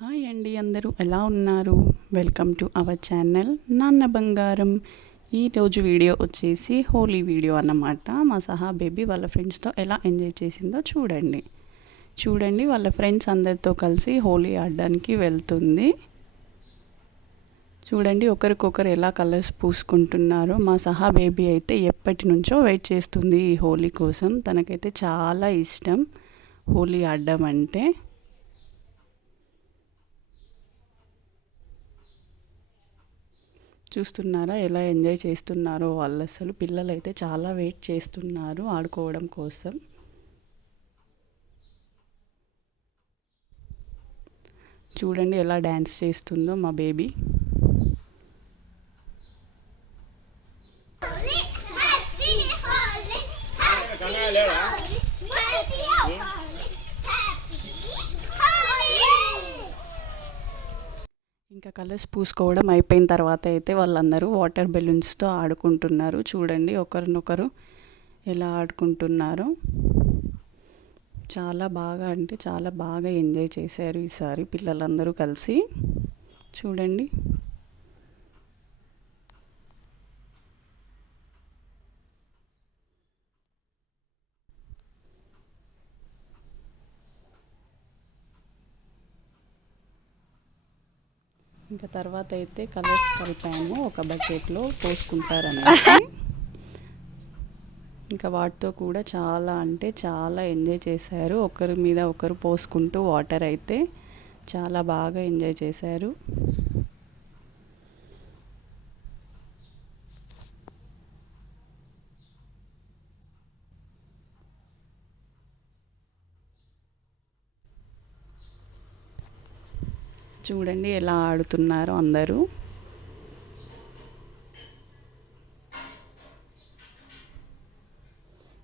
Hi అండి అందరూ ఎలా ఉన్నారు? వెల్కమ్ టు అవర్ ఛానల్ నాన్న బంగారం. ఈరోజు వీడియో వచ్చేసి హోలీ వీడియో అన్నమాట. మా సహా బేబీ వాళ్ళ ఫ్రెండ్స్తో ఎలా ఎంజాయ్ చేసిందో చూడండి. చూడండి వాళ్ళ ఫ్రెండ్స్ అందరితో కలిసి హోలీ ఆడడానికి వెళ్తుంది. చూడండి ఒకరికొకరు ఎలా కలర్స్ పూసుకుంటున్నారో. మా సహా బేబీ అయితే ఎప్పటి నుంచో వెయిట్ చేస్తుంది ఈ హోలీ కోసం. తనకైతే చాలా ఇష్టం హోలీ ఆడడం అంటే. చూస్తున్నారా? ఎలా ఎంజాయ్ చేస్తున్నారో వాళ్ళు అసలు పిల్లలు అయితే చాలా వెయిట్ చేస్తున్నారు ఆడుకోవడం కోసం. చూడండి ఎలా డ్యాన్స్ చేస్తుందో మా బేబీ. ఇంకా కలర్స్ పూసుకోవడం అయిపోయిన తర్వాత అయితే వాళ్ళందరూ వాటర్ బెలూన్స్తో ఆడుకుంటున్నారు. చూడండి ఒకరినొకరు ఎలా ఆడుకుంటున్నారు. చాలా బాగా అంటే చాలా బాగా ఎంజాయ్ చేశారు ఈసారి పిల్లలందరూ కలిసి. చూడండి. ఇంకా తర్వాత అయితే కలర్స్ కలిపాము ఒక బకెట్లో పోసుకుంటారనేసి. ఇంకా వాటితో కూడా చాలా అంటే చాలా ఎంజాయ్ చేశారు. ఒకరి మీద ఒకరు పోసుకుంటూ వాటర్ అయితే చాలా బాగా ఎంజాయ్ చేశారు. చూడండి ఎలా ఆడుతున్నారో అందరూ.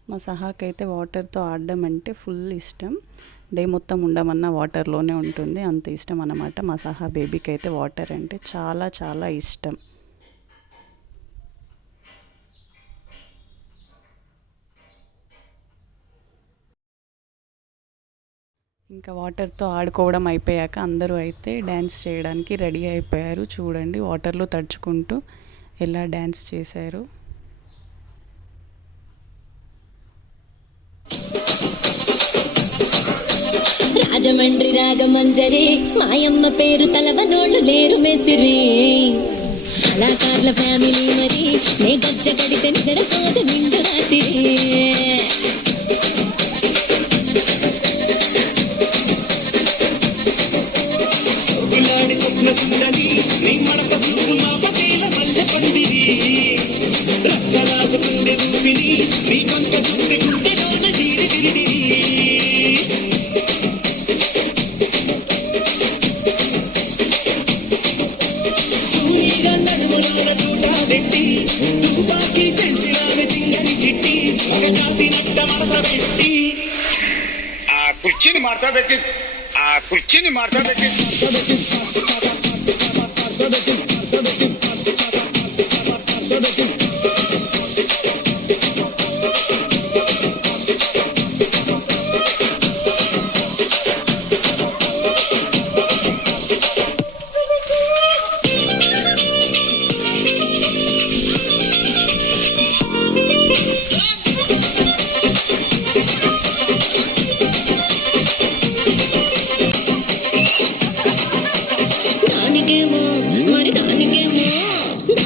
మా సహాకైతే వాటర్తో ఆడడం అంటే ఫుల్ ఇష్టం. డే మొత్తం ఉండమన్నా వాటర్లోనే ఉంటుంది. అంత ఇష్టం అన్నమాట మా సహా బేబీకి అయితే వాటర్ అంటే చాలా చాలా ఇష్టం. ఇంకా వాటర్తో ఆడుకోవడం అయిపోయాక అందరూ అయితే డ్యాన్స్ చేయడానికి రెడీ అయిపోయారు. చూడండి వాటర్లో తడుచుకుంటూ ఎలా డ్యాన్స్ చేశారు. రాజమండ్రి రాగమంజరి మాయమ్మ పేరు తలవనోళ్ళు లేరు మేస్తిరి. కళాకారుల ఫ్యామిలీ మరి నే గజ్జ కడితే నిద్రపోదు పెట్టి తుపాకీ పెంచినామె తింగని చిట్టి. ఒక జాతి నట్ట మడత పెట్టి. ఆ కుర్చీని పెట్టి. ఆ కుర్చీని పెట్టి.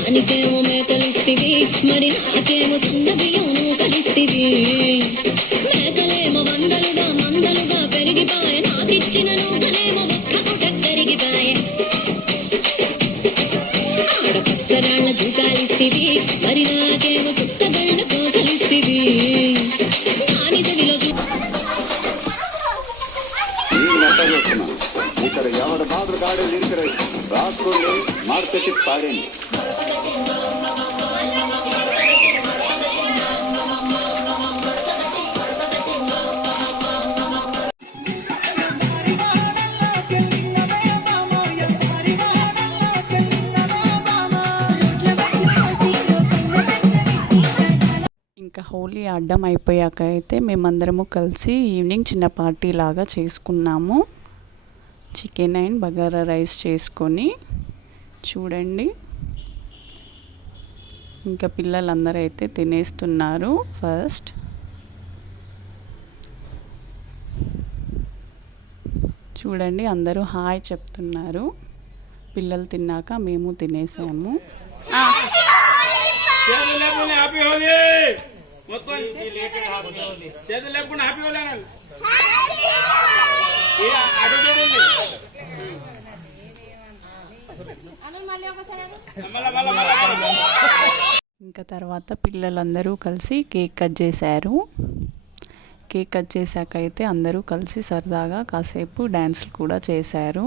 అని దానికేమో మేకలిస్తివి మరి నా ಈ ಕಡೆ ಯಾವ ಬಾದ್ರ ಗಾಡಿ ನಿಂತಿರ ರಾಸ್ಕೊಂಡು ಮಾರ್ಕೆಟಿಗೆ ಪಾಡೇನಿ ఇంకా హోలీ ఆడడం అయిపోయాక అయితే మేమందరము కలిసి ఈవినింగ్ చిన్న పార్టీ లాగా చేసుకున్నాము చికెన్ అండ్ బగారా రైస్ చేసుకొని చూడండి. ఇంకా పిల్లలందరూ అయితే తినేస్తున్నారు ఫస్ట్. చూడండి అందరూ హాయ్ చెప్తున్నారు. పిల్లలు తిన్నాక మేము తినేసాము. చేతులు లేకుండా హ్యాపీ ఇంకా తర్వాత పిల్లలందరూ కలిసి కేక్ కట్ చేశారు. కేక్ కట్ చేశాక అయితే అందరూ కలిసి సరదాగా కాసేపు డ్యాన్స్లు కూడా చేశారు.